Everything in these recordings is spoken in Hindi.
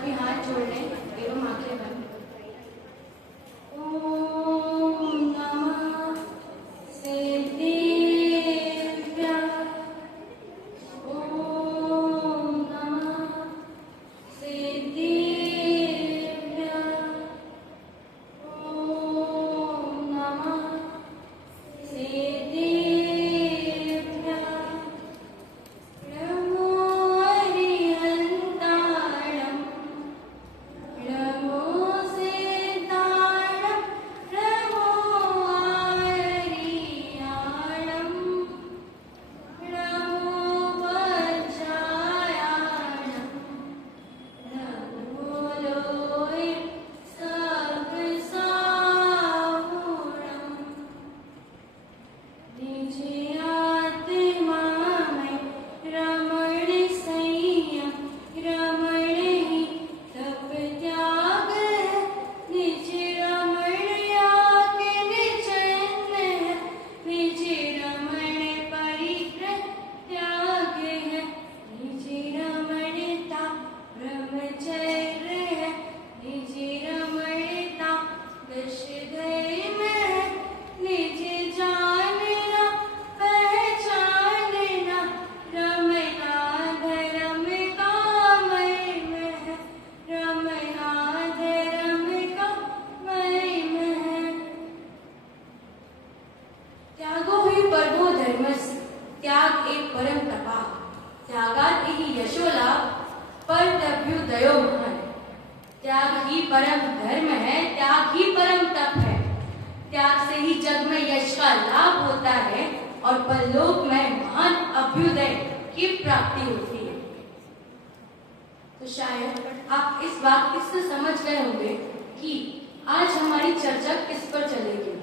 सभी हाथ जोड़ लें एवं आंखें बंद। ओम नमः सिद्धिभ्यः। ओम नमः सिद्धिभ्यः। ओम नमः सिद्धिभ्यः। नमो हरिहन्ताणं नमो सिद्धाणं नमो हरियाणं नमो वज्रायाणं नमो लोहि सर्वसाहुणम्। निजे आत्मा में रमण संयम रमण ही तप त्याग है। निज रमण आके निचन्न है। निज रमण परिग्रह त्याग है। निज रमणता ब्रह्मचर्य है। निज रमणता विशुद्धि में है। निज जानना पहचानना रमना धर्म कामय में है। रमना धर्म कामय में है। त्यागो हि परमो धर्मस्य त्याग एक परम तपा। त्यागात ही यशोलाभ परतभ्युदयो महान। त्याग ही परम धर्म है। त्याग ही परम तप है। त्याग से ही जग में यश का लाभ होता है और परलोक में महान अभ्युदय की प्राप्ति होती है। तो शायद आप इस बात से समझ गए होंगे कि आज हमारी चर्चा किस पर चलेगी।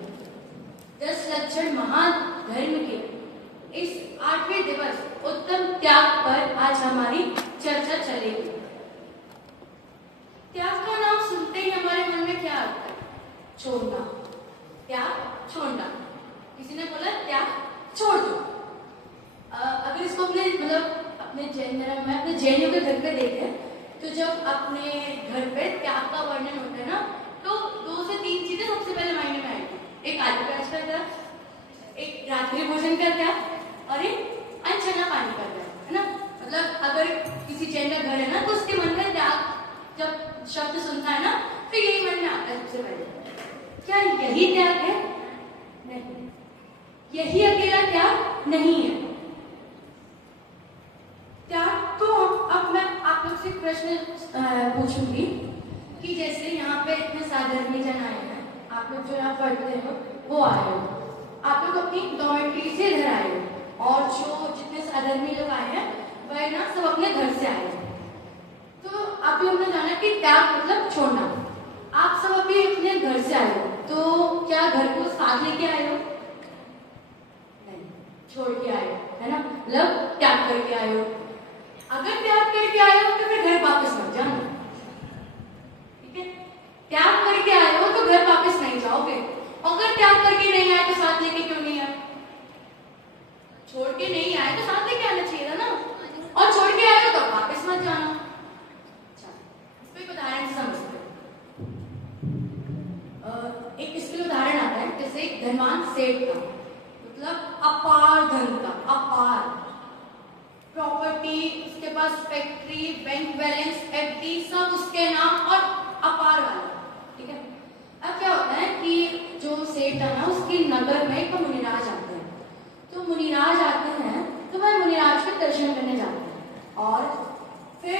10 लक्षण महान धर्म के इस 8वें दिवस उत्तम त्याग पर आज हमारी चर्चा चलेगी। त्याग का नाम सुनते ही हमारे मन में क्या आता है? छोड़ना। त्याग छोड़ना। किसी ने बोला त्याग छोड़ दो। अगर इसको अपने जैन धर्म में अपने जैनियों के घर पे देखें तो जब अपने घर पे त्याग का वर्णन होता है ना तो 2 से 3 चीजें सबसे पहले मायने में आएगी। एक आदि का त्याग, एक रात्रि भोजन का त्याग और एक अनछना पानी का त्याग, है ना। मतलब अगर किसी जैन का घर है ना तो उसके मन में त्याग जब शब्द सुनता है ना तो यही मन में आता है सबसे पहले। क्या यही त्याग है? नहीं, यही अकेला त्याग नहीं है। त्याग तो अब मैं आप लोग से प्रश्न पूछूंगी कि जैसे यहाँ पे इतने साधर्मी जन आए हैं, आप लोग जो यहाँ पढ़ते हो वो आए हो, आप लोग अपनी डॉर्मेट्री से इधर आए हो और जो जितने साधर्मी लोग आए हैं वह ना सब अपने घर से आए हैं। तो अभी हमने जाना कि त्याग मतलब छोड़ना। आप सब अभी अपने घर से आए हो तो क्या घर को साथ लेके आए हो? नहीं, छोड़ के आए हो, है ना। मतलब त्याग करके आए हो। अगर त्याग करके आए हो तो फिर घर वापस मत जाना, ठीक है। त्याग करके आए हो तो घर वापस नहीं जाओगे। अगर त्याग करके नहीं आए तो साथ लेके क्यों नहीं आए? छोड़ के नहीं आए तो साथ लेके आना चाहिए था ना। और छोड़ के आए हो तो वापस मत जाना। अच्छा, इसको एक उदाहरण से समझते हैं। एक इसके लिए उदाहरण आता है जैसे एक धनवान सेठ था, मतलब अपार धन था, अपार प्रॉपर्टी, उसके पास फैक्ट्री, बैंक बैलेंस, एफडी सब उसके नाम और अपार वाला, ठीक है। अब क्या होता है कि जो सेठ है ना उसकी नगर में एक मुनिराज आते हैं। तो मुनिराज आते हैं तो वह मुनिराज के दर्शन करने जाते हैं। और फिर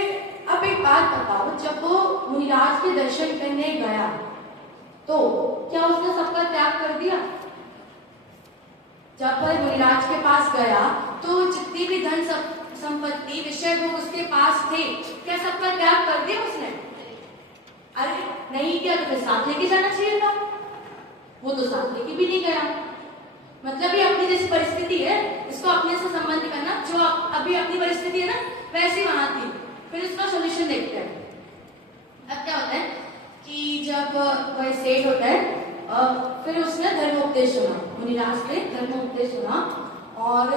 अब एक बात बताओ, जब वो मुनिराज के दर्शन करने गया तो क्या उसने सबका त्याग कर दिया? जब वह मुनिराज के पास गया तो जितनी भी धन संपत्ति विषय भोग उसके पास थे, क्या सबका त्याग कर दिया उसने? अरे नहीं किया तो फिर साथ लेके जाना चाहिए था। वो तो साथ लेके भी नहीं गया। मतलब ये अपनी जैसी परिस्थिति है, इसको अपने से संबंध करना। जो अभी अपनी परिस्थिति है ना वैसी वहां थी। फिर इसका सॉल्यूशन देखते हैं। अब क्या होता है कि जब वह सेठ होता है फिर उसने धर्मोपदेश सुना, मुनिराज ने धर्मोपदेश सुना और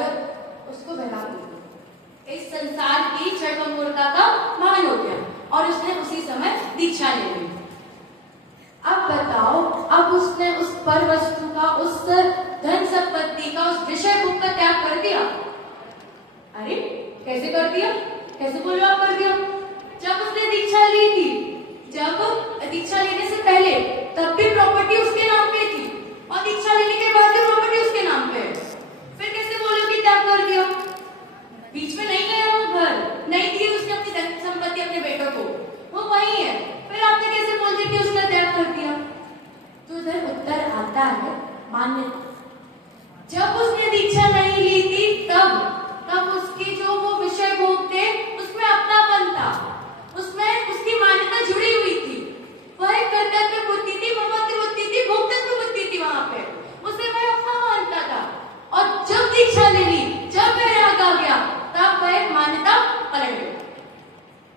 उसको बहला दिया। इस संसार की क्षणभंगुरता का भान हो गया और उसने उसी समय दीक्षा ले ली। अब बताओ, अब उसने उस पर वस्तु का, उस धन संपत्ति का, उस विषय भोग का त्याग कर दिया? अरे कैसे कर दिया? कैसे बोलो आप कर दिया? जब उसने दीक्षा ली थी, जब दीक्षा लेने से पहले तब भी प्रॉपर्टी उसके नाम पे थी और दीक्षा लेने के बाद भी प्रॉपर्टी उसके नाम पे है। फिर कैसे बोलो कि त्याग कर दिया? बीच में नहीं गया वो घर, नहीं दी उसने अपनी धन संपत्ति अपने बेटों को, वो वही है। फिर आपने कैसे बोलते कि उसने त्याग कर दिया? तो इधर उत्तर आता है मान्यता। जब उसने दीक्षा नहीं ली थी तब उसके जो वो विषय भोग थे उसमें अपनापन था, उसमें उसकी मान्यता जुड़ी हुई थी, वह कर्तव्य बुद्धि थी, ममत्व बुद्धि थी, भोक्तृत्व बुद्धि थी, वहां पे उसे वह अपना मानता था। और जब दीक्षा ले ली, जब वैराग आ गया, तब वह मान्यता पलट गई।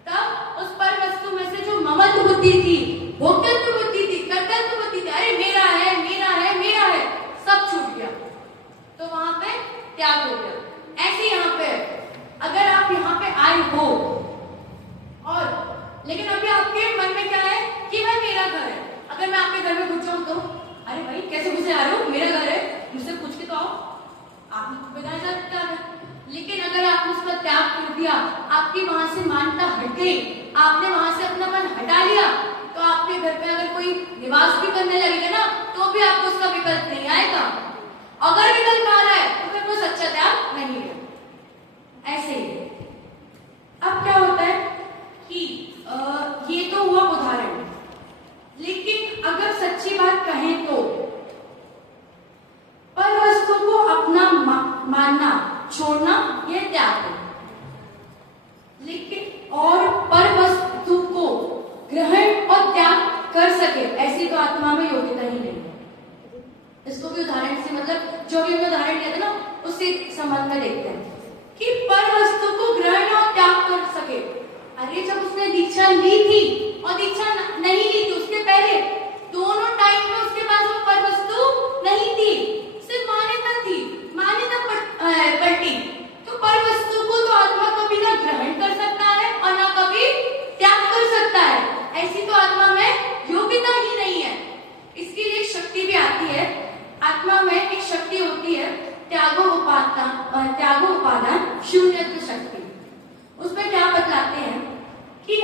तब उस पर वस्तु में से जो ममत्व बुद्धि थी, भोक्तृत्व बुद्धि थी, कर्तव्य बुद्धि थी, अरे मेरा है मेरा है मेरा है, सब छूट गया। तो वहां पे त्याग हो गया। ऐसे यहाँ पे अगर आप यहाँ पे आए हो और लेकिन अभी आपके मन में क्या है कि भाई मेरा घर है, अगर मैं आपके घर में घुस जाऊं तो अरे भाई कैसे घुसे आ रहे हो, मेरा घर है, मुझसे पूछ के तो आओ, आपने बता सकता है। लेकिन अगर आपने उसका त्याग कर दिया, आपकी वहां से मान्यता हट गई, आपने वहां से अपना मन हटा लिया, तो आपके घर पे अगर कोई निवास भी करने लगेगा ना, तो भी आपको उसका विकल्प नहीं आएगा। अगर विकल्प आ रहा है तो फिर वो सच्चा त्याग नहीं है। ऐसे ही अब क्या होता है कि ये तो हुआ उदाहरण, लेकिन अगर सच्ची बात कहें तो पर वस्तु को अपना मानना छोड़ना यह त्याग है। लेकिन और पर वस्तु को ग्रहण और त्याग कर सके ऐसी तो आत्मा में योग्यता ही नहीं है। इसको भी उदाहरण से, मतलब जो भी उदाहरण दिया था ना, उससे संबंध में देखते हैं कि पर वस्तु को ग्रहण और त्याग कर सके। अरे जब उसने दीक्षा ली थी और दीक्षा नहीं ली थी, उसके पहले दोनों टाइम में उसके पास वो पर वस्तु नहीं थी, सिर्फ मान्यता थी, मान्यता पलटी। तो पर वस्तु को तो आत्मा कभी ना ग्रहण कर सकता है और ना कभी त्याग कर सकता है। ऐसी तो आत्मा में योग्यता ही नहीं है। इसके लिए एक शक्ति भी आती है, आत्मा में एक शक्ति होती है त्यागो उपादान शून्यत्व शक्ति। उसमें क्या बतलाते हैं कि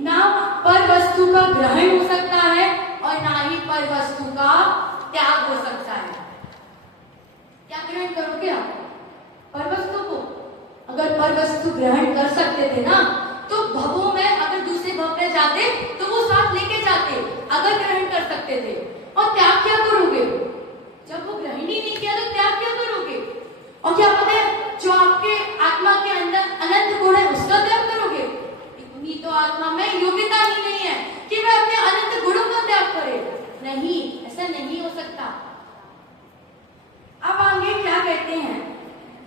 ना पर वस्तु का ग्रहण हो सकता है और ना ही पर वस्तु का त्याग हो सकता है। क्या ग्रहण करोगे आप? पर वस्तु को। अगर पर वस्तु ग्रहण कर सकते थे ना, तो भवों में अगर दूसरे भव में जाते तो वो साथ लेके जाते, अगर ग्रहण कर सकते थे। और त्याग क्या करोगे? जब वो ग्रहण ही नहीं किया तो त्याग क्या करोगे? और क्या पता है जो आपके आत्मा के अंदर अनंत गुण है उसका त्याग करोगे? इतनी तो आत्मा में योग्यता ही नहीं है कि वह अपने अनंत गुणों का त्याग करे। नहीं, ऐसा नहीं हो सकता। अब आगे क्या कहते हैं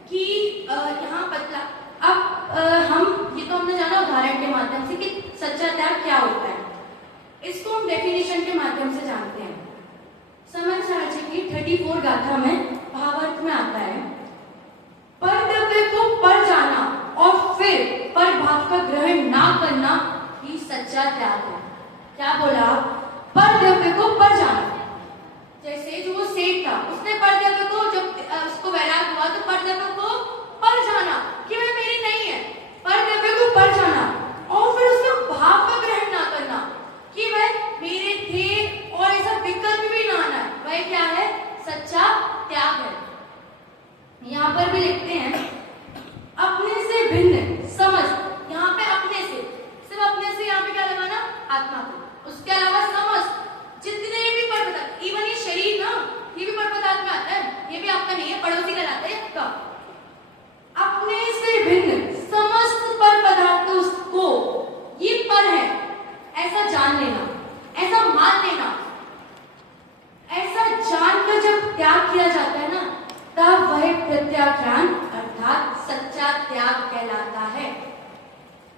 कि यहाँ बतला, अब हम ये तो हमने जाना उदाहरण के माध्यम से कि सच्चा त्याग क्या होता है, इसको हम डेफिनेशन के माध्यम से जानते हैं। समझ साझे की 34 गाथा में भावार्थ में आता है, पर द्रव्य को पर जाना और फिर पर भाव का ग्रहण ना करना ही सच्चा त्याग है। क्या बोला? पर द्रव्य को पर जाना। जैसे जो वो सेठ था, उसने पर द्रव्य को, जब उसको वैराग हुआ तो पर द्रव्य को पर जाना कि वह मेरी नहीं है, पर द्रव्य को पर जाना, और फिर उसका भाव का ग्रहण ना करना कि वह मेरे थे और ऐसा विकल्प भी ना आना। वह क्या है? सच्चा त्याग है। यहाँ पर भी लिखते हैं अपने से भिन्न समझ। यहाँ पे अपने से, सिर्फ अपने से यहाँ पे क्या लगाना? आत्मा को। उसके अलावा समझ जितने भी पर पदार्थ, इवन ये शरीर ना, ये भी पर पदार्थ में आता है, ये भी आपका नहीं है, पड़ोसी का लाता है आपका। अपने से भिन्न समस्त पर पदार्थों को ये पर है ऐसा जान लेना, ऐसा मान लेना। ऐसा जानकर जब त्याग किया जाता है ना, तब वह प्रत्याख्यान अर्थात सच्चा त्याग कहलाता है।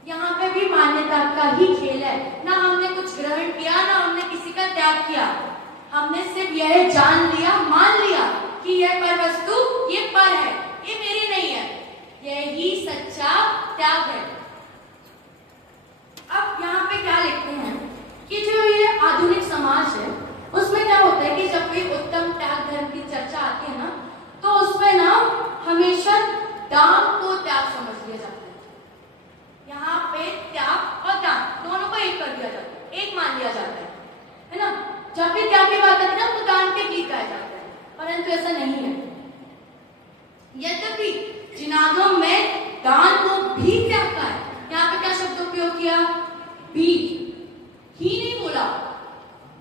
यहाँ पे भी मान्यता का ही खेल है, ना हमने कुछ ग्रहण किया ना हमने किसी का त्याग किया, हमने सिर्फ यह जान लिया, मान लिया कि यह पर वस्तु ये पर है, ये मेरी नहीं है, यही सच्चा त्याग है। अब यहाँ पे क्या लिखते हैं समाज है उसमें क्या होता है कि जब भी उत्तम त्याग धर्म की चर्चा आती है ना, तो उसमें ना हमेशा दान को त्याग समझ लिया जाता है। यहाँ पे त्याग और दान दोनों को एक कर दिया जाता है, एक मान लिया जाता है ना। जब भी त्याग की बात आती है ना तो दान के गीत गाया जाता है, परंतु ऐसा नहीं है। यद्यपि जिनागम में दान को भी त्याग का है। यहाँ पे क्या शब्द उपयोग किया? भी, ही नहीं बोला,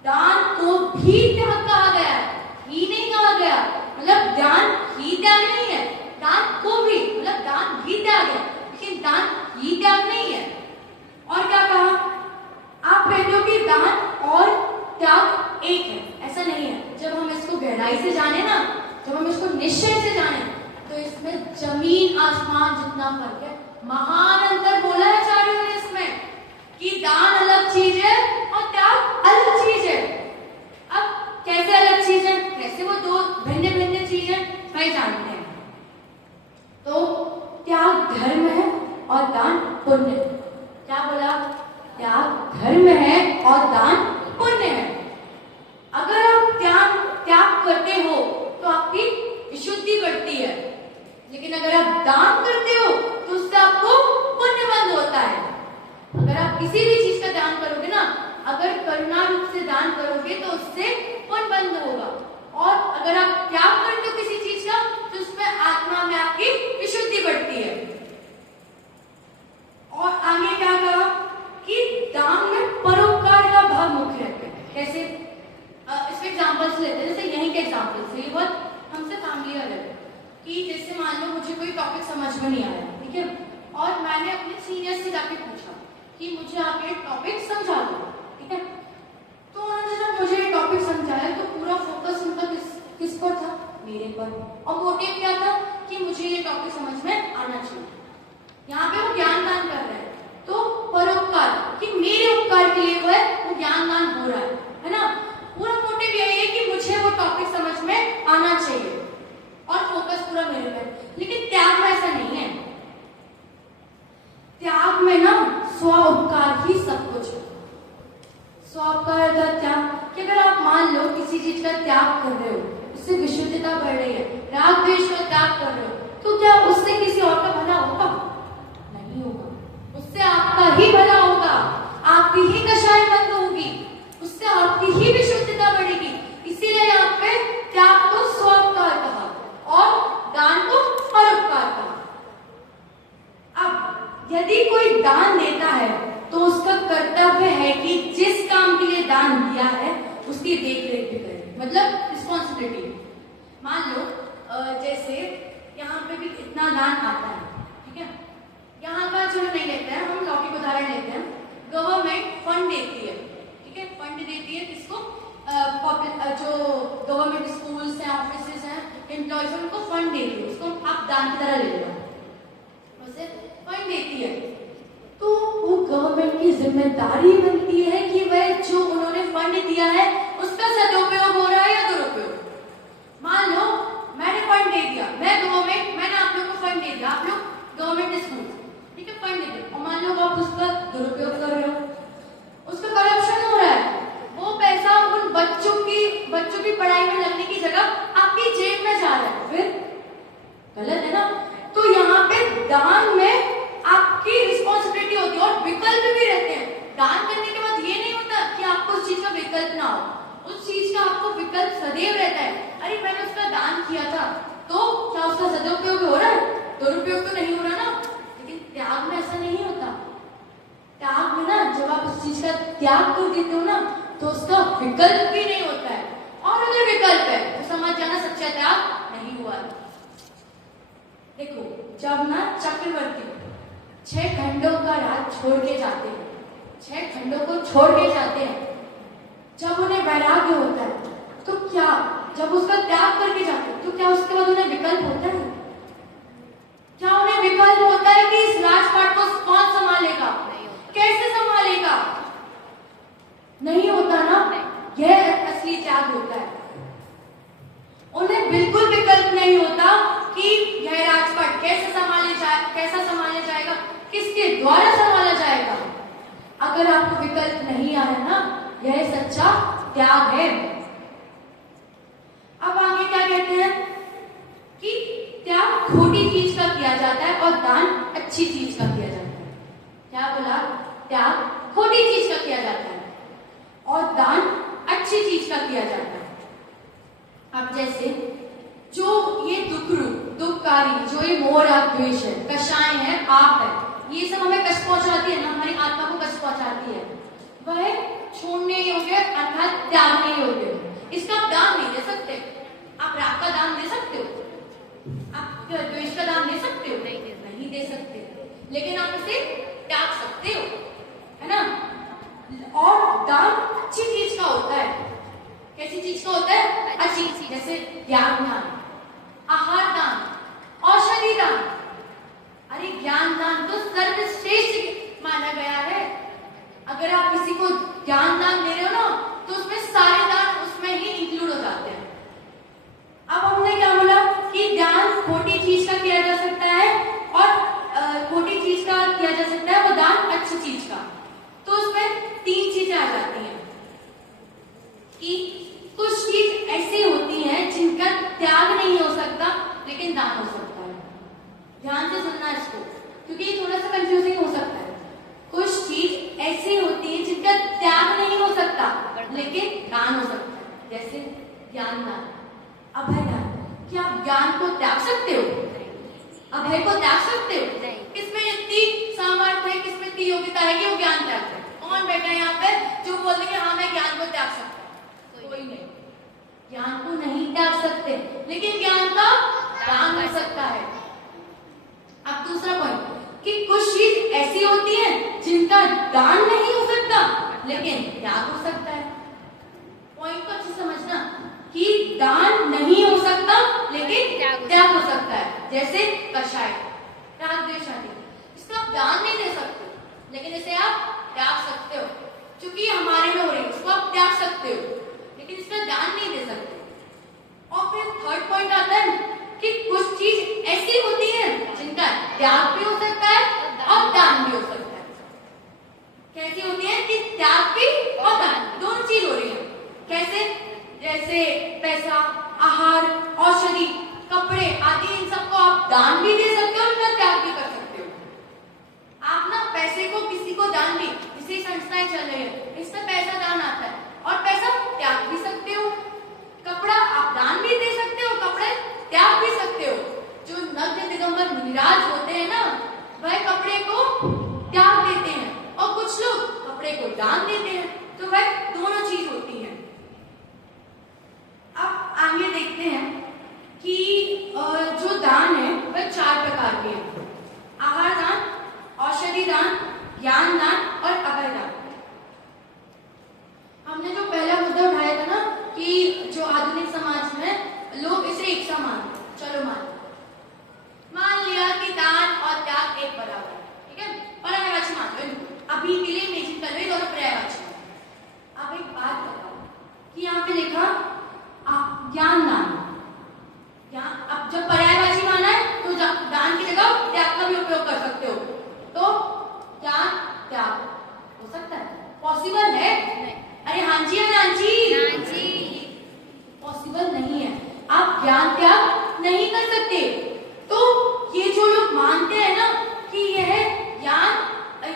दान को भी त्याग कहा गया है, ही नहीं कहा गया। मतलब दान ही त्याग नहीं है, दान को भी, मतलब दान भी त्याग है लेकिन दान ही त्याग नहीं है। और क्या कहा? आप कहते हो कि दान और त्याग एक है, ऐसा नहीं है। जब हम इसको गहराई से जाने ना, जब हम इसको निश्चय से जाने, तो इसमें जमीन आसमान जितना फर्क है। महान अंतर बोला है आचार्यों ने इसमें कि दान अलग चीज है और त्याग अलग चीज है। अब कैसे अलग चीज है, कैसे वो दो भिन्न भिन्न चीज है, वही जानते हैं। तो त्याग धर्म है और दान पुण्य है। क्या बोला? त्याग धर्म है और दान पुण्य है। अगर आप त्याग करते हो तो आपकी विशुद्धि बढ़ती है, लेकिन अगर आप दान करते हो तो उससे आपको पुण्य बंद होता है। अगर आप किसी भी चीज का दान करोगे ना, अगर करुणा रूप से दान करोगे तो उससे पुण्य बंद होगा। और अगर आप त्याग करते हो किसी चीज का तो उसमें आत्मा में आपकी विशुद्धि बढ़ती है। और आगे क्या कहा कि दान में परोपकार का भाव मुख्य है। कैसे? इसमें एग्जाम्पल्स लेते हैं, जैसे यहीं के एग्जाम्पल्स है, ये बहुत हमसे फैमिलियर है। कि जैसे मान लो मुझे कोई टॉपिक समझ में नहीं आया, ठीक है, और मैंने अपने सीनियर से जाके पूछा कि मुझे आप ये टॉपिक समझा दो, ठीक है। तो उन्होंने जब मुझे ये टॉपिक समझाया तो पूरा फोकस उनका किस पर था? मेरे पर। और मोटिव क्या था? कि मुझे ये टॉपिक समझ में आना चाहिए। यहाँ पे वो ज्ञान दान कर रहे हैं, तो परोपकार कि मेरे उपकार के लिए वो ज्ञान दान हो रहा है ना। पूरा मोटिव यही है कि मुझे वो टॉपिक समझ में आना चाहिए और फोकस पूरा मेरे पर। लेकिन त्याग में ऐसा नहीं है। त्याग में ना स्व उपकार ही सब कुछ है। स्व उपकार का त्याग कि अगर आप मान लो किसी चीज का त्याग कर रहे हो, उससे विशुद्धता बढ़ रही है, राग द्वेष का त्याग कर रहे हो, तो क्या उससे किसी और का भला होगा? नहीं होगा। उससे आपका ही भला होगा, आपकी ही कषाय बंद होगी, उससे आपकी ही विशुद्धता बढ़ेगी। इसीलिए यहाँ पे त्याग को स्व उपकार कहा और दान को परोपकार कहा। अब यदि कोई दान देता है तो उसका कर्तव्य है कि जिस काम के लिए दान दिया है उसकी देख रेख भी करे, मतलब रिस्पॉन्सिबिलिटी। मान लो जैसे यहाँ पे भी इतना दान आता है, ठीक है, यहाँ का चलो नहीं लेते हैं, हम लौकिक उदाहरण लेते हैं। गवर्नमेंट फंड देती है, ठीक है, फंड देती है किसको? जो गवर्नमेंट स्कूल्स हैं, ऑफिसेज हैं, एम्प्लॉयज हैं, उनको फंड देती है। उसको आप दान की तरह ले लो, वैसे फंड देती है। तो वो गवर्नमेंट की जिम्मेदारी बनती है कि वह जो उन्होंने फंड दिया है उसका सदुपयोग हो रहा है या दुरुपयोग। मान लो मैंने फंड दे दिया, मैंने आप लोग को फंड दे दिया, आप लोग गवर्नमेंट स्कूल, ठीक है, फंड दे दिया, और मान लो आप उसका दुरुपयोग कर रहे हो, उसका करप्शन हो रहा है, वो पैसा उन बच्चों की पढ़ाई में लगने की जगह आपकी जेब में जा रहा है, फिर गलत है ना। तो यहाँ पे दान में आपकी रिस्पॉन्सिबिलिटी होती है और विकल्प भी रहते हैं। दान करने के बाद ये नहीं होता कि आपको उस चीज का विकल्प ना हो, उस चीज का आपको विकल्प सदैव रहता है। अरे मैंने उसका दान किया था तो क्या उसका सदुपयोग हो रहा है? दुरुपयोग तो नहीं हो रहा ना। लेकिन त्याग में ऐसा नहीं होता। त्याग में ना जब आप उस चीज का त्याग कर देते हो ना तो उसका विकल्प भी नहीं होता है, और अगर विकल्प है तो समझ जाना सच्चा त्याग नहीं हुआ है। देखो जब ना चक्रवर्ती 6 खंडों का राज छोड़ के जाते हैं, 6 खंडों को छोड़ के जाते हैं, जब उन्हें वैराग्य होता है तो क्या, जब उसका त्याग करके जाते हैं तो क्या उसके बाद उन्हें विकल्प होता है? क्या उन्हें विकल्प होता है कि इस राजपाट को कौन संभालेगा, कैसे संभालेगा? नहीं होता ना। यह असली त्याग होता है। उन्हें बिल्कुल विकल्प नहीं होता कि यह राजपाट कैसा संभाला जाएगा, किसके द्वारा संभाला जाएगा। अगर आपको विकल्प नहीं आया ना यह सच्चा त्याग है। अब आगे क्या कहते हैं कि त्याग खोटी चीज का किया जाता है और दान अच्छी चीज का किया जाता है। क्या बोला? त्याग खोटी चीज का किया जाता है और दान अच्छी चीज का किया जाता है। अब जैसे जो ये दुखकारी, जो ये मोह राग द्वेष है, कषाय है, पाप है, ये सब हमें कष्ट पहुंचाती है ना, हमारी आत्मा को कष्ट पहुंचाती है, वह छोड़ने योग्य अर्थात त्यागने योग्य। इसका आप दान नहीं दे सकते। आप राग का दान दे सकते हो, आप द्वेष का दान दे सकते हो? नहीं दे सकते, लेकिन आप इसे त्याग सकते हो, है ना। और दान अच्छी चीज का होता है। कैसी चीज का होता है? अच्छी चीज, जैसे ज्ञान दान, आहार दान, औषधि दान। अरे ज्ञान दान तो सर्वश्रेष्ठ माना गया है। अगर आप किसी को ज्ञान दान दे रहे हो ना, तो उसमें सारे दान उसमें ही इंक्लूड हो जाते हैं। अब हमने क्या बोला कि दान खोटी चीज का किया जा सकता है और खोटी चीज का किया जा सकता है, वो दान अच्छी चीज का। तो उसमें 3 चीजें आ जाती हैं कि कुछ चीज ऐसी होती हैं जिनका त्याग नहीं हो सकता लेकिन दान हो सकता है। ध्यान से सुनना इसको, क्योंकि ये थोड़ा सा कंफ्यूजिंग हो सकता है। कुछ चीज ऐसी होती है जिनका त्याग नहीं हो सकता लेकिन दान हो सकता है, जैसे ज्ञान दान, अभय दान। क्या आप ज्ञान को त्याग सकते हो? अभय को त्याग सकते हो? किसमें इतनी सामर्थ्य है, किसमें इतनी योग्यता है कि वो ज्ञान त्याग करे? कौन बैठा है यहाँ पे जो बोलते कि हाँ मैं ज्ञान को त्याग सकता हूँ? कोई नहीं। ज्ञान को नहीं त्याग सकते, लेकिन ज्ञान का दान हो सकता है। अब दूसरा पॉइंट कि कुछ चीज ऐसी होती है जिनका दान नहीं हो सकता लेकिन त्याग हो सकता है। पॉइंट को अच्छे समझना कि दान नहीं हो सकता लेकिन त्याग हो सकता है। जैसे कषाय, राग द्वेष आदि, इसका आप दान नहीं दे सकते लेकिन इसे आप त्याग सकते हो। क्योंकि हमारे में हो रही है, उसको आप त्याग सकते हो लेकिन इसका दान नहीं दे सकते। और फिर थर्ड पॉइंट आता है कि कुछ चीज ऐसी होती है जिनका त्याग भी हो सकता है और दान भी हो सकता है। कैसी होती है कि त्याग भी और दान दोनों चीज हो रही है। कैसे? जैसे पैसा, आहार, औषधि, कपड़े आदि, इन सबको आप दान भी दे सकते हो और उनका त्याग भी कर सकते हो। आप ना पैसे को किसी को दान दी, किसी संस्थाएं चल रही है, इसमें पैसा दान आता है और पैसा त्याग भी सकते हो। कपड़ा आप दान भी दे सकते हो, कपड़े त्याग भी सकते हो। जो नग्न दिगंबर मुनिराज होते हैं ना, वह कपड़े को त्याग देते हैं और कुछ लोग कपड़े को दान देते हैं। तो वह दोनों चीज होती है। अब आगे देखते हैं कि जो दान है वह 4 प्रकार के हैं। आहार दान, औषधि दान, ज्ञान दान और अभय दान। हमने जो पहला मुद्दा उठाया था ना कि जो आधुनिक समाज में लोग इसे एक सा मानते, चलो मान लिया कि दान और त्याग एक बराबर है, ठीक है, पर्यायवाची मान लो इनको। अभी के लिए इमेजिन कर रहे दोनों पर्यायवाची। अब एक बात बताओ कि यहाँ पे लिखा ज्ञान दान, अब जब पर्यायवाची माना है तो दान की जगह त्याग का भी उपयोग कर सकते हो। तो ज्ञान त्याग हो सकता है, पॉसिबल है? अरे हाँ जी या ना जी? पॉसिबल नहीं है। आप ज्ञान त्याग नहीं कर सकते। तो ये जो लोग मानते हैं ना कि यह ज्ञान,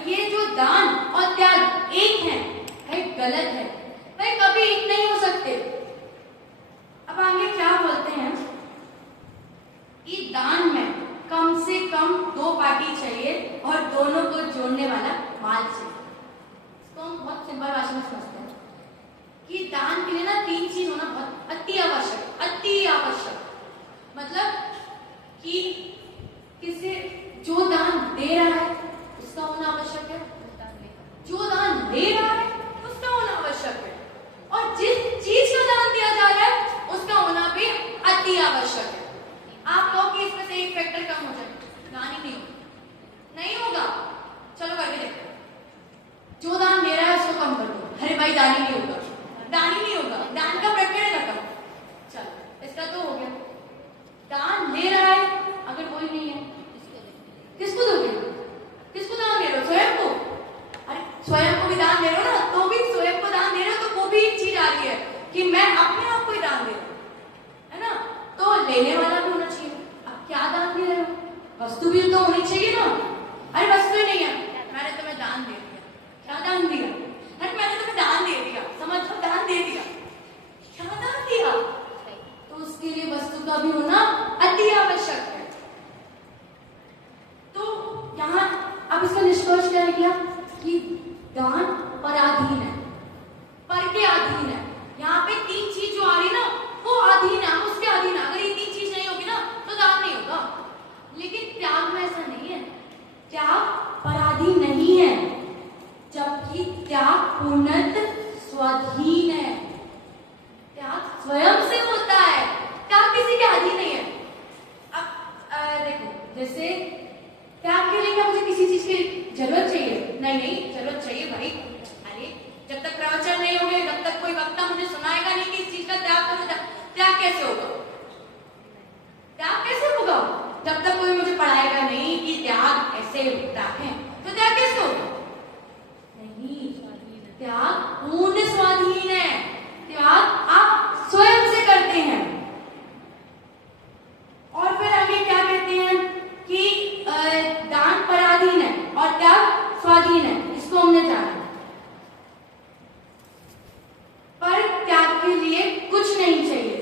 ये जो दान और त्याग एक है, वह गलत है। वह कभी एक नहीं हो सकते। अब आगे क्या बोलते हैं कि दान में कम से कम 2 पार्टी चाहिए और दोनों को जोड़ने वाला माल चाहिए। इसको हम बहुत सिंपल भाषा में समझते हैं कि दान के लिए ना 3 चीज होना बहुत अति आवश्यक। मतलब कि किसी जो दान दे रहा है उसका होना आवश्यक है, जो दान ले रहा है उसका होना आवश्यक है, और जिस चीज का दान दिया जा रहा है उसका होना भी अति आवश्यक है। आप कहो कि इसमें से एक फैक्टर कम हो जाए, दान ही नहीं होगा। चलो करके देखते हैं। जो दान दे रहा है उसको कम कर दो। अरे भाई दान ही नहीं होगा, दान का प्रकरण खत्म। चलो इसका तो हो गया। दान ले रहा है अगर कोई नहीं है, किसको दोगे? किसको दान दे रहे हो? स्वयं को? अरे स्वयं को भी दान दे रहे हो ना, तो भी स्वयं को दान दे रहे हो पूर्णत स्वाधीन है। त्याग स्वयं से होता है, त्याग किसी के अधीन नहीं है। अब देखो, जैसे त्याग के लिए क्या मुझे किसी चीज की जरूरत चाहिए? नहीं, जरूरत चाहिए भाई। अरे जब तक प्रवचन नहीं होंगे, जब तक कोई वक्ता मुझे सुनाएगा नहीं कि इस चीज का त्याग करो, त्याग कैसे होगा? त्याग कैसे होगा? जब तक कोई मुझे पढ़ाएगा नहीं कि त्याग ऐसे होता है, तो त्याग कैसे होगा? नहीं, त्याग पूर्ण स्वाधीन है। त्याग आप स्वयं से करते हैं। और फिर आगे क्या कहते हैं कि दान पराधीन है और त्याग स्वाधीन है। इसको हमने जाना। पर त्याग के लिए कुछ नहीं चाहिए,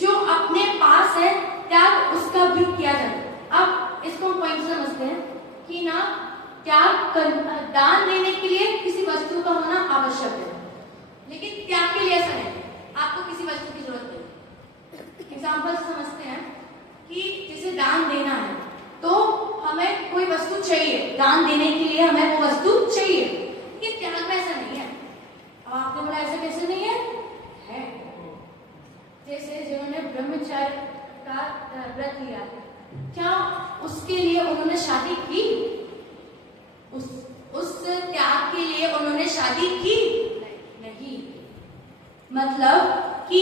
जो अपने पास है त्याग उसका भी किया जाए। अब इसको हम पॉइंट समझते हैं कि ना, त्याग दान देने के लिए किसी वस्तु का होना आवश्यक है, लेकिन त्याग के लिए ऐसा नहीं, आपको किसी वस्तु की जरूरत नहीं। एग्जाम्पल से समझते हैं कि जिसे दान देना है तो हमें कोई वस्तु चाहिए, दान देने के लिए हमें वो वस्तु चाहिए। ये त्याग में ऐसा नहीं है। अब आपने बोला ऐसा कैसे नहीं है? जैसे जिन्होंने ब्रह्मचर्य का व्रत लिया, क्या उसके लिए उन्होंने शादी की? उस त्याग के लिए उन्होंने शादी की? नहीं। मतलब कि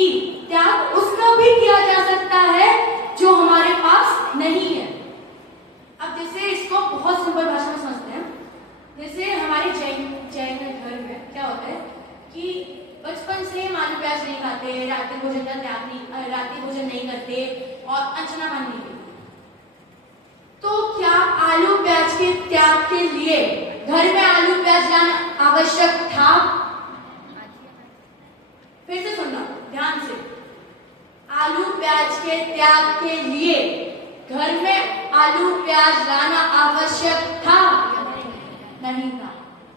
त्याग उसका भी किया जा सकता है जो हमारे पास नहीं है। अब जैसे इसको बहुत सिंपल भाषा में समझते हैं। जैसे हमारे जैन घर में क्या होता है कि बचपन से हम आलू प्याज नहीं खाते, रात्रि भोजन नहीं करते और अंशनामान नहीं करते। तो क्या आलू प्याज के त्याग के लिए घर में आलू प्याज लाना आवश्यक था? फिर से सुनना ध्यान से। आलू प्याज के त्याग के लिए घर में आलू प्याज लाना आवश्यक था? नहीं था।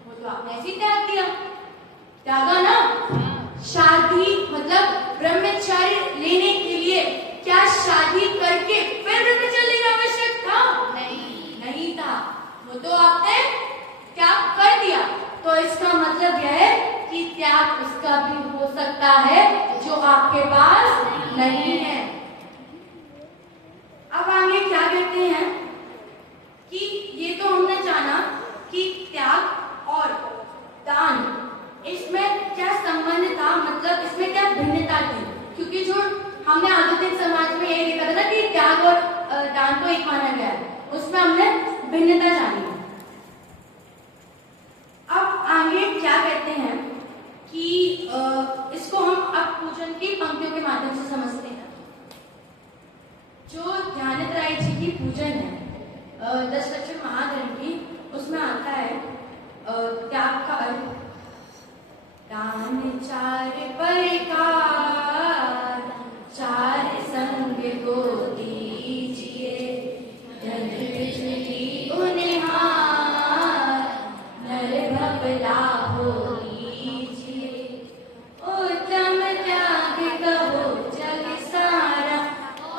वो तो आपने ऐसे ही त्याग किया, त्यागा ना। शादी मतलब ब्रह्मचर्य लेने के लिए क्या शादी करके फिर ब्रह्मचर्य लेना आवश्यक था? नहीं था। वो तो आपने त्याग कर दिया। तो इसका मतलब यह है कि त्याग उसका भी हो सकता है जो आपके पास नहीं है। अब आगे क्या कहते हैं कि ये तो हमने जाना कि त्याग और दान इसमें क्या संबंध था, मतलब इसमें क्या भिन्नता थी। क्योंकि जो हमने आधुनिक समाज में ये देखा था ना कि त्याग और दान को एक माना गया है, उसमें हमने भिन्नता जानी। अब आगे क्या कहते हैं कि इसको हम अब पूजन की पंक्तियों के माध्यम से समझते हैं। जो ध्यानतराय जी की पूजन है 10 लक्षण महाधर्म की, उसमें आता है त्याग का अर्थ। दान चार प्रकार, चार संग को दीजिए, धन बिजली उनिहार, नर भपला हो लीजिए। उत्तम त्याग कहो जग सारा,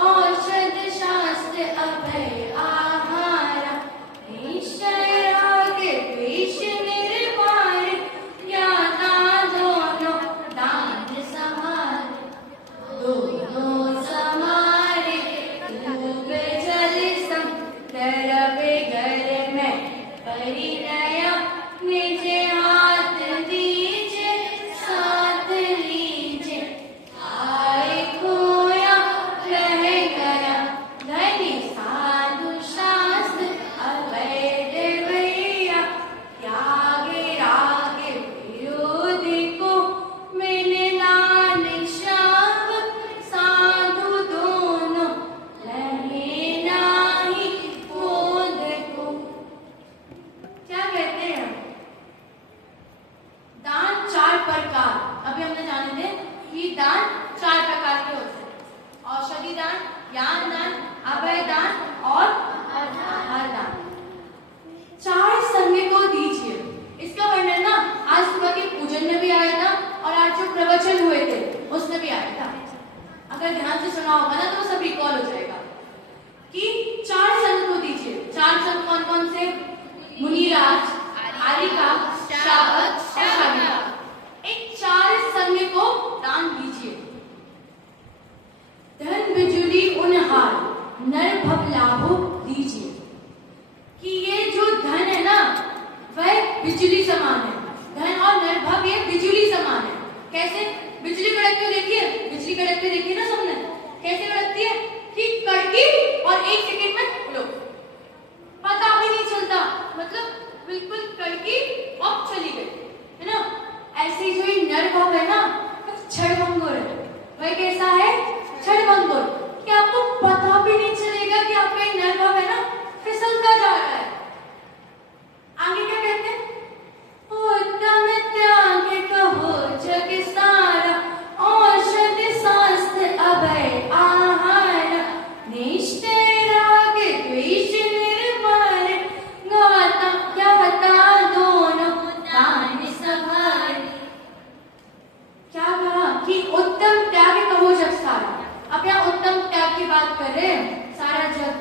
औषध शास्त्र अभय आहारा। निश्चय राग द्वेष निर्वार, ज्ञाता दोनों दान समार। दोनों समारे डूब जल सम, तरबे घर में परिणय। निज हाथ दीजे साथ लीजे, आए खोया रह गया। धनी साधु शास्त्र अवैध भैया, त्यागे राग विरोध को मिलना निशाप। साधु दोनों लहे नाही बोध को। क्या कहते हैं? दान चार प्रकार, अभी हमने जाने थे कि दान चार प्रकार के होते हैं। औषधि दान, ज्ञान दान, अभय दान और आहार दान। चार संग को दीजिए, इसका वर्णन ना आज सुबह के पूजन में भी आया था और आज जो प्रवचन हुए थे उसमें भी आया था। अगर ध्यान से सुना होगा ना तो सब रिकॉल हो जाएगा कि चार संग को दीजिए। चार संग कौन कौन से? मुनिराज, आर्यिका, श्रावक और शागिका। ऐसे जो ये नरभाव है ना, क्षणभंगुर है। वह कैसा है? क्षणभंगुर, कि आपको पता भी नहीं चलेगा कि आपका ये नरभाव है ना फिसलता जा रहा है। आगे क्या कहते हैं? उत्तम त्याग कहो जग सारा, औषध शास्त्र अभय आहार, निश्चय राग द्वेष निर्भर, गाता ज्ञाता दोनों दान सभार। क्या कहा? कि उत्तम त्याग कहो जग सारा। अब यहाँ उत्तम त्याग की बात कर रहे हैं, सारा जग।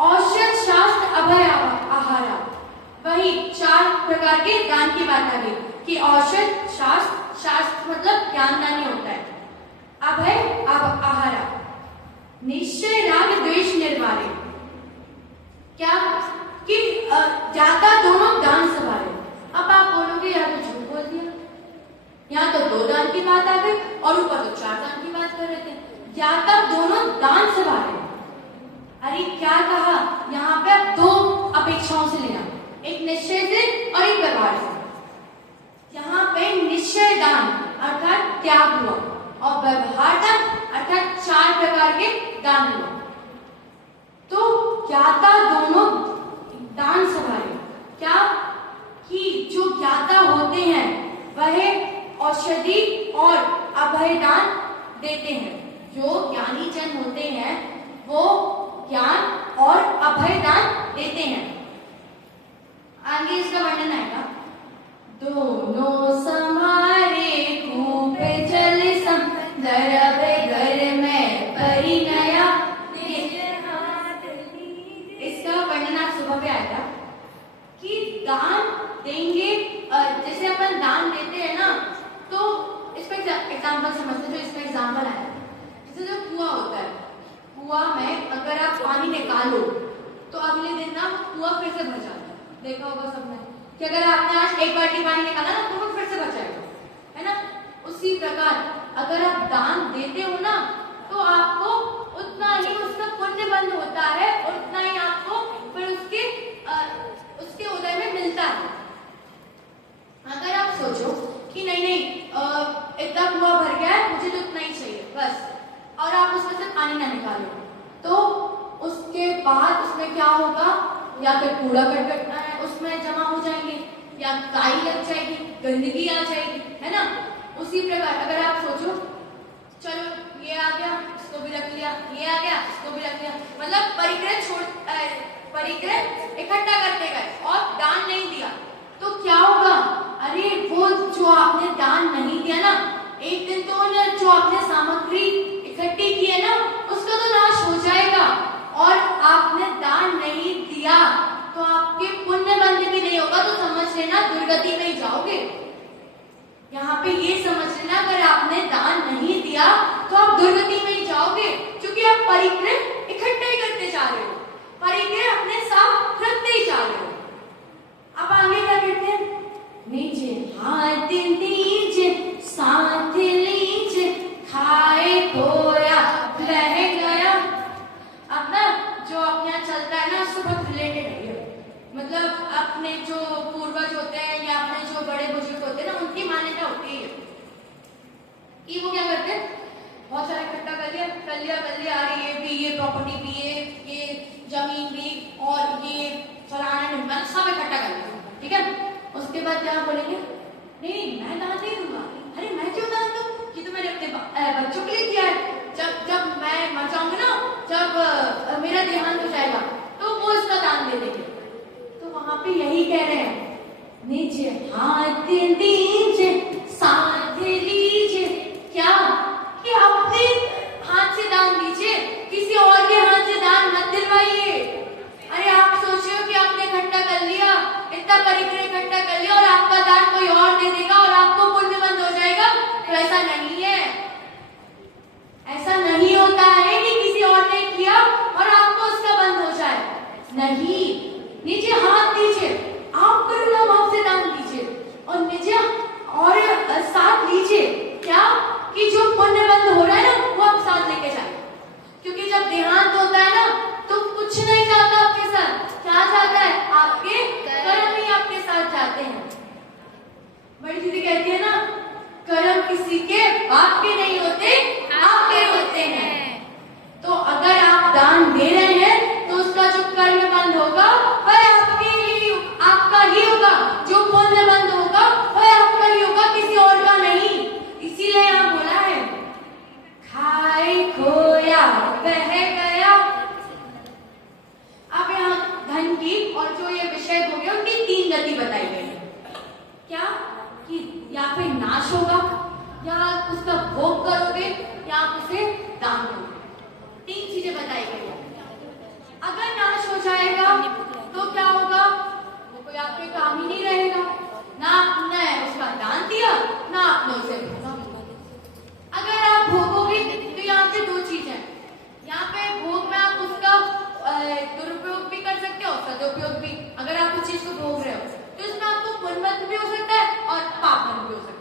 औषध शास्त्र अभय आहारा, वही 4 प्रकार के दान की बात आ गई कि औषध शास्त्र, शास्त्र मतलब ज्ञानदानी होता है, अभय अब आहारा, निश्चय राग द्वेष निर्वारे। क्या? कि ज्ञाता दोनों दान सवारे। अब आप बोलोगे या तो झूठ बोल दिया, यहाँ तो 2 दान की बात आ गई और ऊपर तो 4 दान की बात कर रहे थे। ज्ञाता दोनों दान सवारे, अरे क्या कहा? यहाँ पे आप 2 अपेक्षाओं से लेना, एक निश्चय से और एक व्यवहार से। यहाँ पे निश्चय दान अर्थात त्याग हुआ और व्यवहार दान अर्थात 4 प्रकार के दान हुआ। तो ज्ञाता दोनों दान सवारे। क्या? कि जो ज्ञाता होते हैं वह औषधि और अभय दान देते हैं। जो ज्ञानी जन होते हैं वो ज्ञान और अभय दान देते हैं। आगे इसका वर्णन आएगा। दोनों समारे कूप जल समंदर, घर में परिणया। इसका वर्णन आप सुबह पे आएगा कि दान देंगे, जैसे अपन दान देते हैं ना, तो इसका एग्जाम्पल समझते। जो इसका एग्जाम्पल आया, जैसे जो कुआं होता है, कुआं में अगर आप पानी निकालो तो अगले दिन ना कुआं फिर से भर जाता है। देखा होगा सबने कि अगर आपने आज 1 बाल्टी पानी निकाला ना तो वो फिर से भर जाएगा, है ना। उसी प्रकार अगर आप दान देते हो ना तो आपको उतना ही उसका पुण्य बंद होता है और उतना ही आपको फिर उसके उदय में मिलता है। अगर आप सोचो कि नहीं इतना कुआं भर गया है, मुझे तो इतना ही चाहिए बस, और आप उसमें से पानी ना निकालो, तो उसके बाद उसमें क्या होगा? या फिर कूड़ा करकट उसमें जमा हो जाएंगे, या काई लग जाएगी, गंदगी आ जाएगी, है ना। उसी प्रकार अगर आप सोचो, चलो ये आ गया, इसको भी रख लिया, ये आ गया, इसको भी रख लिया, मतलब परिग्रह इकट्ठा करते गए और दान नहीं दिया, तो क्या होगा? अरे वो जो आपने दान नहीं दिया ना, एक दिन तो जो आपने सामग्री इकट्ठी की है ना, उसका तो नाश हो जाएगा। और आपने दान नहीं दिया तो आपके पुण्य बंद भी नहीं होगा, तो समझ लेना दुर्गति में ही जाओगे। यहाँ पे ये समझ लेना, अगर आपने दान नहीं दिया तो आप दुर्गति में ही जाओगे, क्योंकि आप परिग्रह इकट्ठे ही करते जा रहे हो, परिग्रह अपने साथ रखते ही जा रहे हो। अब आगे क्या कहते हैं? नीचे हाथ दीजिए, साथ लीजिए, खाए खोया रह गया। अब ना जो अपने यहाँ चलता है ना, उससे बहुत रिलेटेड है, मतलब अपने जो पूर्वज होते हैं या अपने जो बड़े बुजुर्ग होते हैं ना, उनकी मान्यता होती है कि वो क्या करते हैं? बहुत सारा इकट्ठा कर लिया, अरे ये भी, ये प्रॉपर्टी भी, ये जमीन भी, और ये फलाना ढिमकाना सब इकट्ठा कर लिया, ठीक है। उसके बाद क्या बोलेंगे? नहीं मैं दान नहीं दूंगा। अरे मैं क्यों दान दूं? ये तो मैंने अपने बच्चों के लिए किया है। जब मैं मर जाऊंगी ना, जब मेरा देहांत हो जाएगा, तो वो इसका दान दे देंगे। तो वहां पे यही कह रहे हैं, नीचे हाथ दीजिए, साथ लीजिए। क्या? कि अपने हाथ से दान दीजिए, किसी और के हाथ से दान मत दिलवाइए। अरे आप सोच रहे हो कि आपने इकट्ठा कर लिया, इतना परिग्रह इकट्ठा कर लिया और आपका दान कोई और दे देगा और आपको पुण्य बंद हो जाएगा, तो ऐसा नहीं है। ऐसा नहीं होता है कि किसी और ने किया और आपको उसका बंद हो जाए, नहीं। नीचे हाथ दीजिए, आप करुणा भाव से दान दीजिए, और नीचे किसी के बाप के नहीं होते, आपके होते हैं। तो अगर आप दान दे रहे हैं तो उसका जो कर्म बंद होगा वह आपका ही होगा, जो पुण्य बंद होगा वह आपका ही होगा, किसी और का नहीं। इसीलिए यहाँ बोला है खाए खोया बह गया। अब यहाँ धन की और जो ये विषय हो गया उनकी 3 गति बताई गई है। क्या कि या फिर नाश होगा, या उसका भोग करोगे, या आप उसे दान दोगे। 3 चीजें बताई गई है। अगर नाश हो जाएगा तो क्या होगा, वो कोई आपके काम ही नहीं रहेगा, ना आपने उसका दान दिया ना आपने उसे भोगा। अगर आप भोगोगे तो यहाँ पे 2 चीज है। यहाँ पे भोग में आप उसका दुरुपयोग भी कर सकते हो, सदुपयोग भी। अगर आप उस चीज को भोग रहे हो तो इसमें आपको पुण्य भी हो सकता है और पाप भी हो सकता है।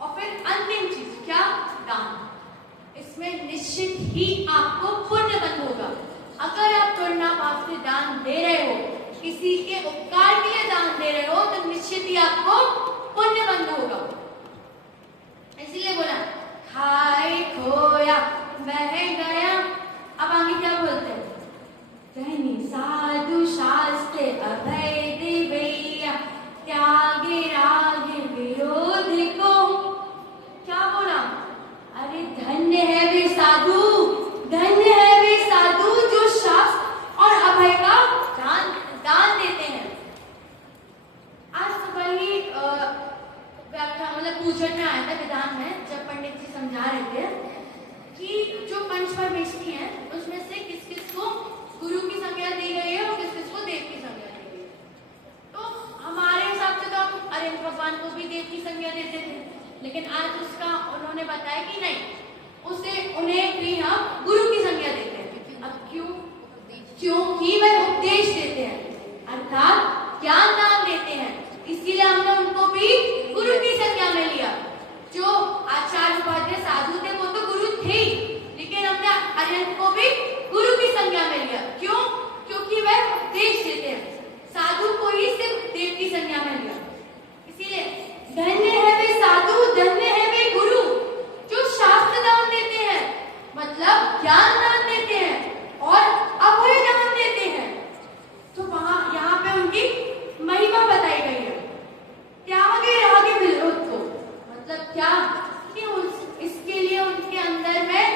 और फिर अंतिम चीज क्या, दान। इसमें निश्चित ही आपको पुण्य बंद होगा। अगर आप पुण्य पाप से दान दे रहे हो, किसी के उपकार के लिए दान दे रहे हो, तो निश्चित ही आपको पुण्य बंद होगा। इसीलिए बोला खाए खोया बह गया। अब आगे क्या बोलते हैं, धनी साधु शास्त्र अभय देवैया, त्यागे राग विरोध को। क्या बोला, अरे धन्य है वे साधु, धन्य है वे साधु जो शास्त्र और अभय का दान देते हैं। आज सुबह ही व्याख्या मतलब पूजन में आया था, विधान में, जब पंडित जी समझा रहे थे कि जो पंच परमेष्ठी है उसमें से किस किस को गुरु की संज्ञा दी गई है और किस किस को देव की संज्ञा दी गई है। तो हमारे हिसाब से तो हम अरे भगवान को भी देव की संज्ञा देते थे, लेकिन आज उसका उन्होंने बताया कि नहीं, उन्हें भी हम गुरु की संज्ञा देते हैं। अब क्यों, क्योंकि वह उपदेश देते हैं, अर्थात ज्ञान दान देते हैं। इसीलिए हमने उनको भी गुरु की संज्ञा में लिया। जो आचार्य उपाध्याय साधु थे वो तो गुरु थे, लेकिन हमने अरिहंत को भी गुरु की संज्ञा में लिया। क्यों, क्योंकि वह उपदेश देते हैं। साधु को ही सिर्फ देव की संज्ञा में लिया। इसीलिए धन्य है वे साधु, धन्य है वे गुरु जो शास्त्र दान देते हैं, मतलब ज्ञान दान देते हैं और अभय दान देते हैं। तो वहां यहाँ पे उनकी महिमा बताई गई है। त्यागे राग विरोध को, मतलब क्या कि इसके लिए उनके अंदर में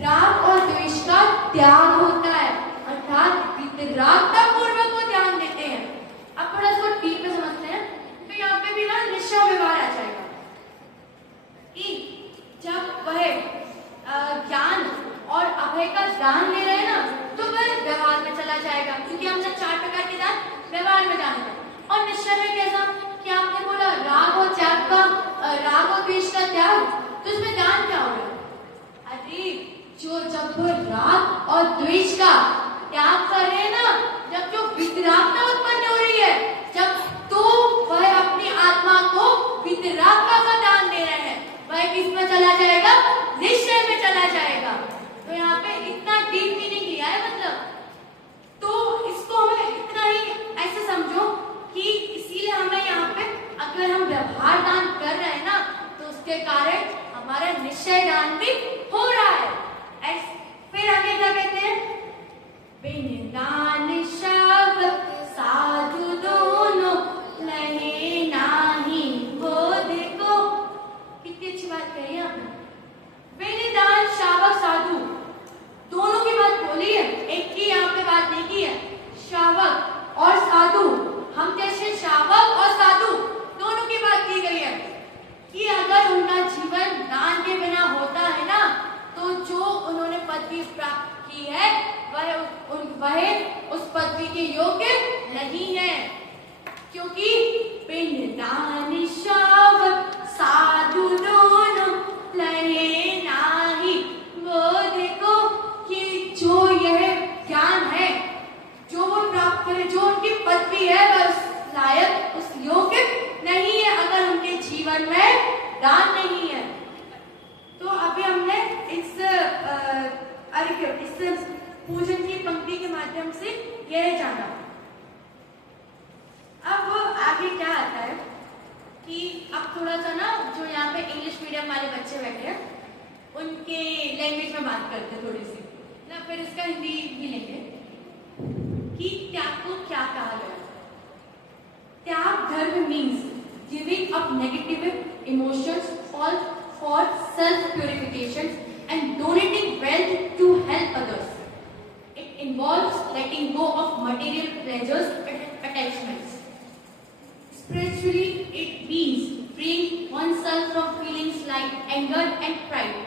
राग और द्वेष का त्याग होता है, अर्थात वितरागता पूर्वक वो ध्यान देते हैं। अब थोड़ा इसको डीप में समझते हैं तो यहाँ पे भी ना निश्चय व्यवहार आ जाएगा कि जब वह ज्ञान और अभय का दान ले रहे हैं ना, तो वह व्यवहार में चला जाएगा, क्योंकि हमने 4 प्रकार के दान व्यवहार में जाने हैं। और निश्चय में कैसा कि आपने बोला राग और त्याग का, राग और द्वेष का त्याग, तो इसमें दान क्या होगा, अरे जो जब वो राग और द्वेष का त्याग कर रहे हैं ना, जब जो वितरागता उत्पन्न हो रही है, जब तो वह अपनी आत्मा को वितरागता का दान दे रहे हैं, वह किस में चला जाएगा, निश्चय में चला जाएगा। तो यहाँ पे इतना डीप मीनिंग लिया है, मतलब तो इसको हमें इतना ही ऐसे समझो कि इसीलिए हमें यहाँ पे अगर हम व्यवहार दान कर रहे हैं ना, तो उसके कारण हमारा निश्चय दान भी हो रहा है। फिर आगे क्या कहते हैं, बिन दान शव साधु दोनों लहे नाही बोध को। कितनी अच्छी बात कही है आपने, बिन दान शावक साधु दोनों की बात बोली है, एक की यहाँ पे बात नहीं की है। शावक और साधु, हम जैसे शावक और साधु दोनों की बात की गई है कि अगर उनका जीवन दान के बिना होता है ना, तो जो उन्होंने पदवी प्राप्त की है वह उस पदवी के योग्य नहीं है, क्योंकि बिन दान शावक साधु दोनों लहे नाही। वो देखो कि जो यह ज्ञान है जो वो प्राप्त करे, जो उनकी पदवी है, वह उस लायक, उस योग्य नहीं है अगर उनके जीवन में दान नहीं है। तो अभी हमने इस पूजन की पंक्ति के माध्यम से यह जाना। अब आगे क्या आता है कि अब थोड़ा सा ना जो यहाँ पे इंग्लिश मीडियम वाले बच्चे बैठे हैं उनके लैंग्वेज में बात करते हैं थोड़ी सी ना, फिर इसका हिंदी भी लेंगे कि त्याग को क्या कहा गया। त्याग धर्म means giving up negative emotions for self-purification and donating wealth to help others. It involves letting go of material pleasures and attachments. Spiritually, it means freeing oneself from feelings like anger and pride.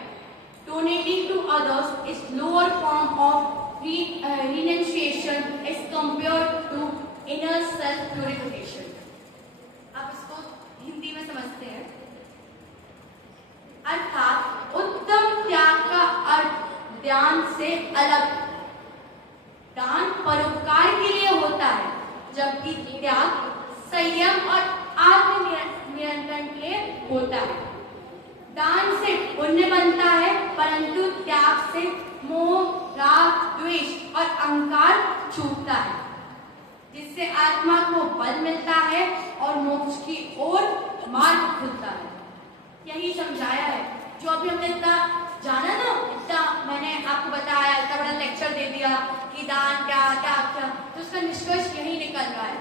Donating to others is lower form of renunciation as compared to inner self-purification. आप इसको हिंदी में समझते हैं। अर्थात उत्तम त्याग का अर्थ दान से अलग। दान परोपकार के लिए होता है, जबकि त्याग संयम और आत्म नियंत्रण के लिए होता है। दान से पुण्य बनता है, परंतु त्याग से मोह, राग, द्वेष और अहंकार छूटता है, जिससे आत्मा को बल मिलता है और मोक्ष की ओर मार्ग खुलता है। यही समझाया है जो अभी हमने इतना जाना ना, इतना मैंने आपको बताया, इतना बड़ा लेक्चर दे दिया कि दान क्या, त्याग क्या, तो उसका निष्कर्ष यही निकल रहा है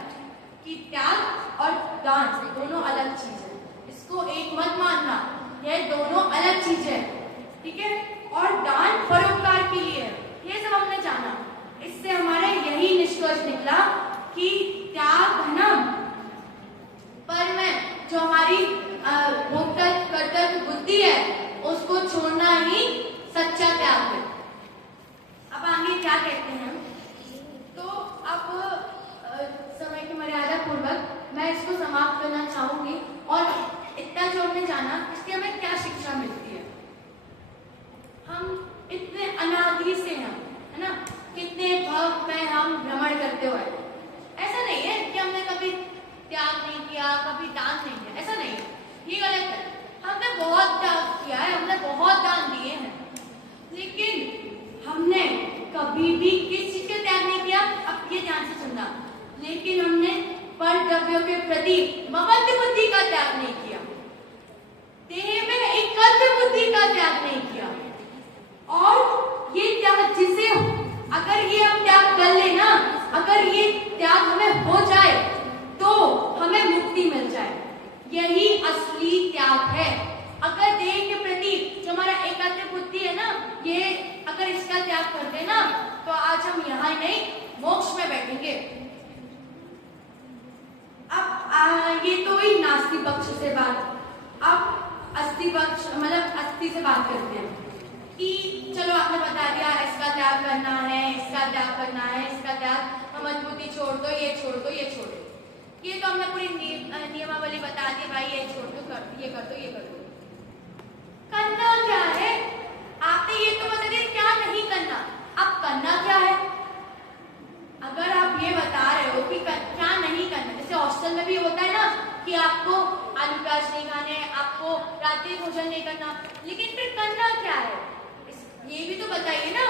कि त्याग और दान दोनों अलग चीज है। इसको एक मत मानना, ये दोनों अलग चीज है, ठीक है। और दान परोपकार के लिए है, ये सब हमने जाना। इससे हमारे यही निष्कर्ष निकला कि त्याग है ना, पर मैं जो हमारी कर्तव्य बुद्धि है उसको छोड़ना ही सच्चा त्याग है। अब आगे क्या कहते हैं, तो अब समय की मर्यादा पूर्वक मैं इसको समाप्त करना चाहूंगी। और इतना जो हमने जाना, इससे हमें क्या शिक्षा मिलती है। हम इतने अनादि से हैं, है ना, कितने भव में हम भ्रमण करते हुए, ऐसा नहीं है कि हमने कभी त्याग नहीं किया, कभी दान नहीं किया, ऐसा नहीं है, ये गलत है। हमने बहुत त्याग किया है, हमने बहुत दान दिए हैं, लेकिन हमने कभी भी किस चीज का त्याग नहीं किया। अब ये ध्यान से सुनना, लेकिन हमने पर द्रव्यों के प्रति ममत्व बुद्धि का त्याग नहीं किया, देह में एकत्व बुद्धि का त्याग नहीं किया। और ये त्याग जिसे अगर ये हम त्याग कर लेना, अगर ये त्याग हमें हो जाए तो हमें मुक्ति मिल जाए, यही असली त्याग है। अगर देह के प्रति जो हमारा एकत्व बुद्धि है ना, ये अगर इसका त्याग कर देना तो आज हम यहाँ नहीं मोक्ष में बैठेंगे। अब ये तो ही नास्ति पक्ष से बात। अब अस्थि पक्ष मतलब अस्थि से बात करते हैं कि चलो आपने बता दिया इसका त्याग करना है, इसका त्याग करना है, इसका त्याग ममत्व बुद्धि छोड़ दो, ये छोड़ दो, ये छोड़ दो। ये तो हमने पूरी नियमावली बता दी, भाई ये छोड़ दो, कर दो, ये कर दो, ये कर दो। करना क्या है, आपने ये तो बता दिया क्या नहीं करना, अब करना क्या है। अगर आप ये बता रहे हो कि क्या नहीं करना, जैसे हॉस्टल में भी होता है ना कि आपको आलू प्याज नहीं खाने, आपको रात्रि भोजन नहीं करना, लेकिन फिर करना क्या है, ये भी तो बताइए ना।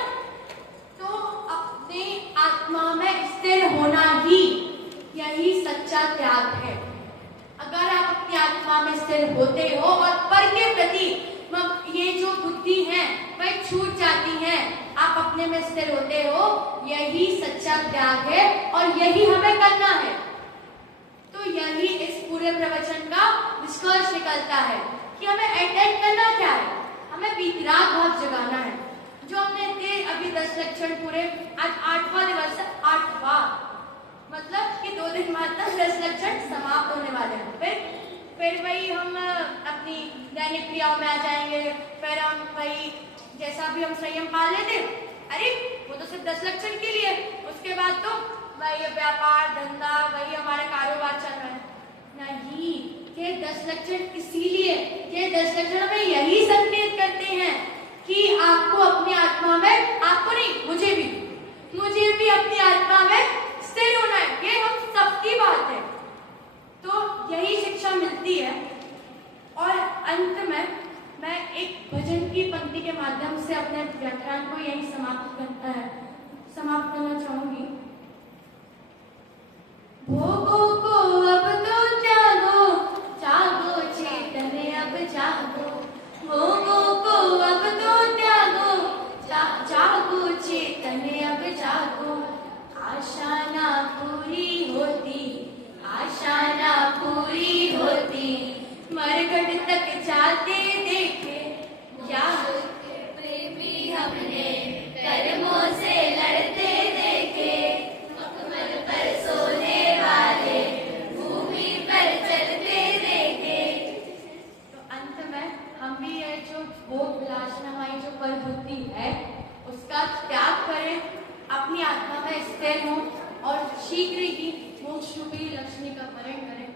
तो अपने आत्मा में स्थिर होना ही यही सच्चा त्याग है। अगर आप अपनी आत्मा में स्थिर होते हो और पर के प्रति ये जो बुद्धि है वह छूट जाती है, आप अपने में स्थिर होते हो, यही सच्चा त्याग है और यही हमें करना है। तो यही इस पूरे प्रवचन का निष्कर्ष निकलता है कि हमें अटेंड करना क्या है, हमें वितराग भाव जगाना है। जो हमने अभी 10 लक्षण पूरे, आज 8वां दिवस है, 8वां मतलब कि 2 दिन बाद तक 10 लक्षण समाप्त होने वाले हैं। फिर वही हम अपनी दैनिक क्रियाओं में आ जाएंगे, फिर हम वही जैसा भी हम संयम पाल लेते, अरे वो तो सिर्फ 10 लक्षण के लिए, उसके बाद तो वही व्यापार धंधा, वही हमारा कारोबार चल रहा है। नहीं, ये 10 लक्षण इसीलिए, ये 10 लक्षण हमें यही संकेत करते हैं कि आपको अपनी आत्मा में, आपको नहीं मुझे भी अपनी आत्मा में स्थिर होना है। ये हम सबकी बात है, तो यही शिक्षा मिलती है। और अंत में मैं एक भजन की पंक्ति के माध्यम से अपने व्याख्यान को यही समाप्त करना चाहूंगी। भोगों को अब तो त्यागो, त्यागो पहाड़ तक जाते देखे, क्या प्रेमी हमने कर्मों से लड़ते देखे, मखमल पर सोने वाले भूमि पर चलते देखे। तो अंत में हम भी ये जो भोग विलासनामयी जो परबुद्धि है उसका त्याग करें, अपनी आत्मा में स्थिर हों और शीघ्र ही मोक्ष रूपी लक्ष्मी का वरण करें।